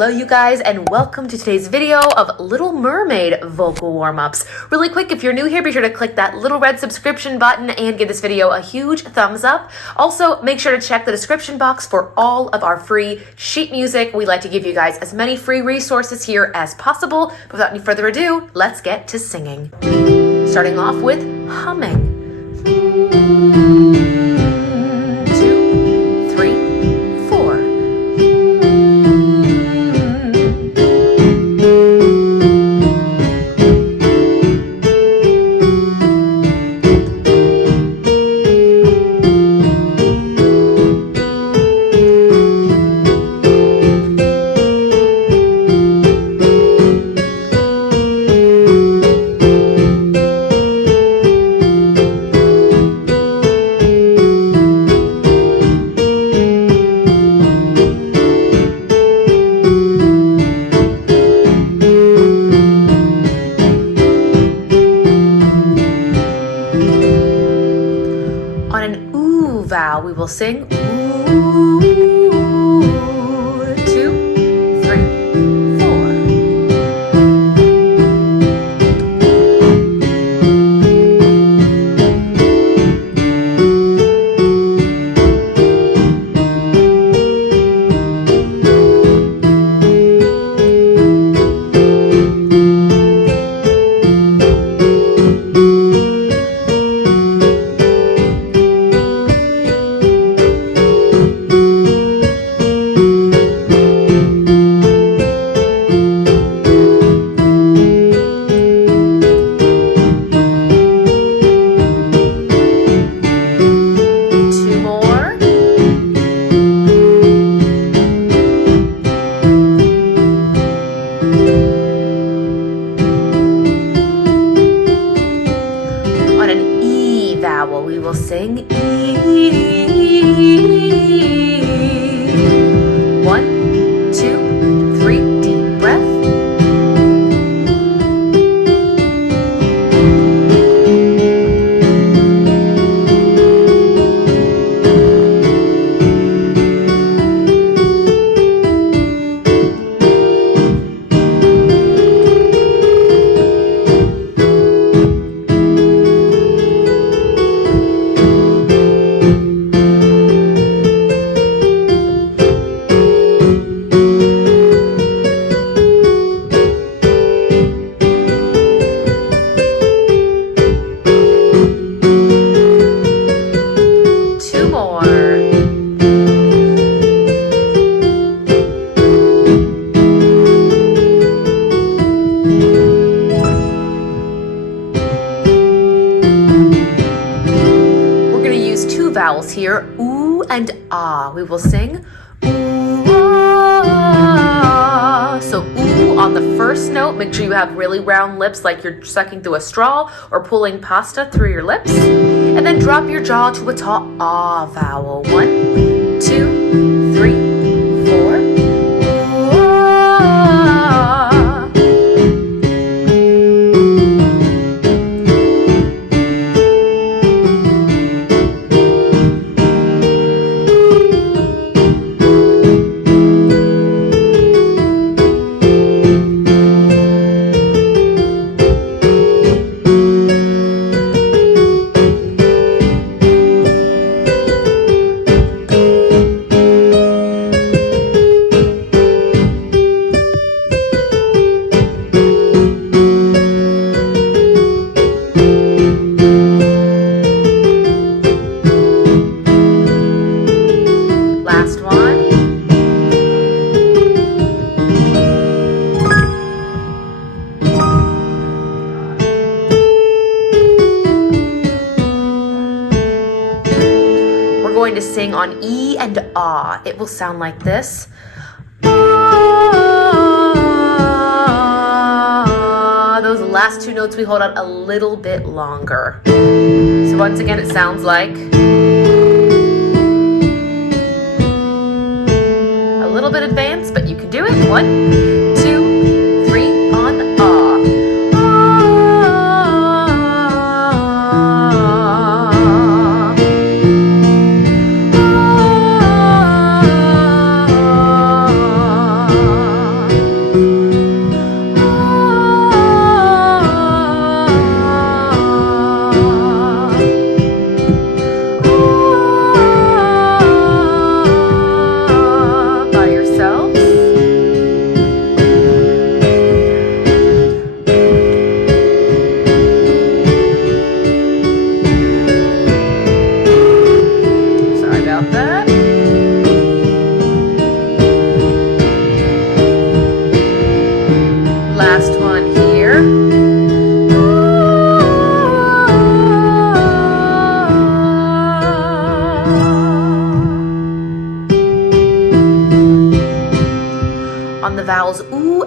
Hello you guys, and welcome to today's video of Little Mermaid vocal warm-ups. Really quick, if you're new here, be sure to click that little red subscription button and give this video a huge thumbs up. Also, make sure to check the description box for all of our free sheet music. We like to give you guys as many free resources here as possible. But without any further ado, let's get to singing. Starting off with humming. 2, 3, 4. On an ooh vowel, we will sing ooh, 2, 3, 4. Vowel, we will sing E. 1, 2, 3, deep breath. Vowels here, ooh and ah. We will sing ooh, ah. So ooh on the first note, make sure you have really round lips like you're sucking through a straw or pulling pasta through your lips. And then drop your jaw to a taut ah vowel. 1, 2, 3, 4. Ooh, ah. Last one. We're going to sing on E and ah. It will sound like this. Ah. Those last two notes we hold out a little bit longer. So once again, it sounds like a little bit advanced, but you can do it. 1, 2, 3 on ah. Ah.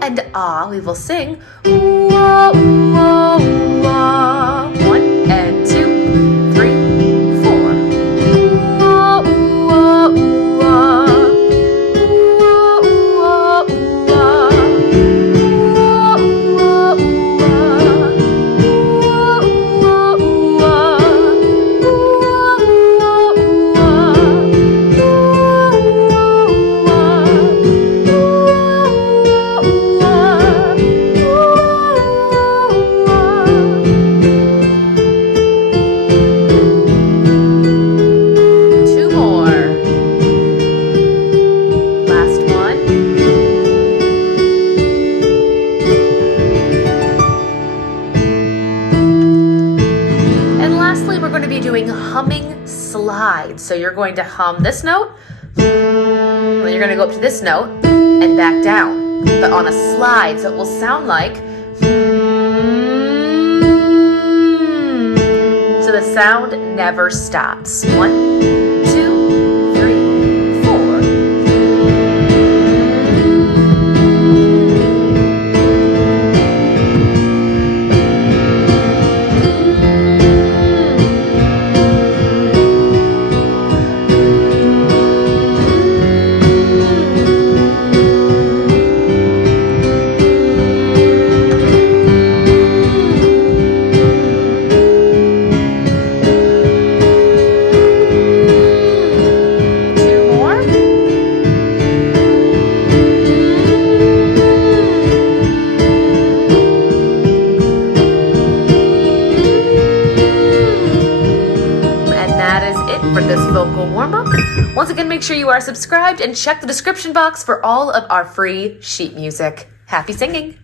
and ah, we will sing ooh, ah, ooh, ah, ooh, ah. 1 and 2, 3, 4. Ooh, ah, ooh, ah, ooh, ah. Ooh, ah, ooh, ah, ooh, ah. Ooh, ah, ooh, ah, ooh, ah. Ooh, ah, ooh, ah, ooh, ah. Two more. Last one. And lastly, we're going to be doing humming slides. So you're going to hum this note, then you're going to go up to this note and back down, but on a slide, so it will sound like so the sound never stops. 1, 2, 3, 4. For this vocal warm-up. Once again, make sure you are subscribed and check the description box for all of our free sheet music. Happy singing!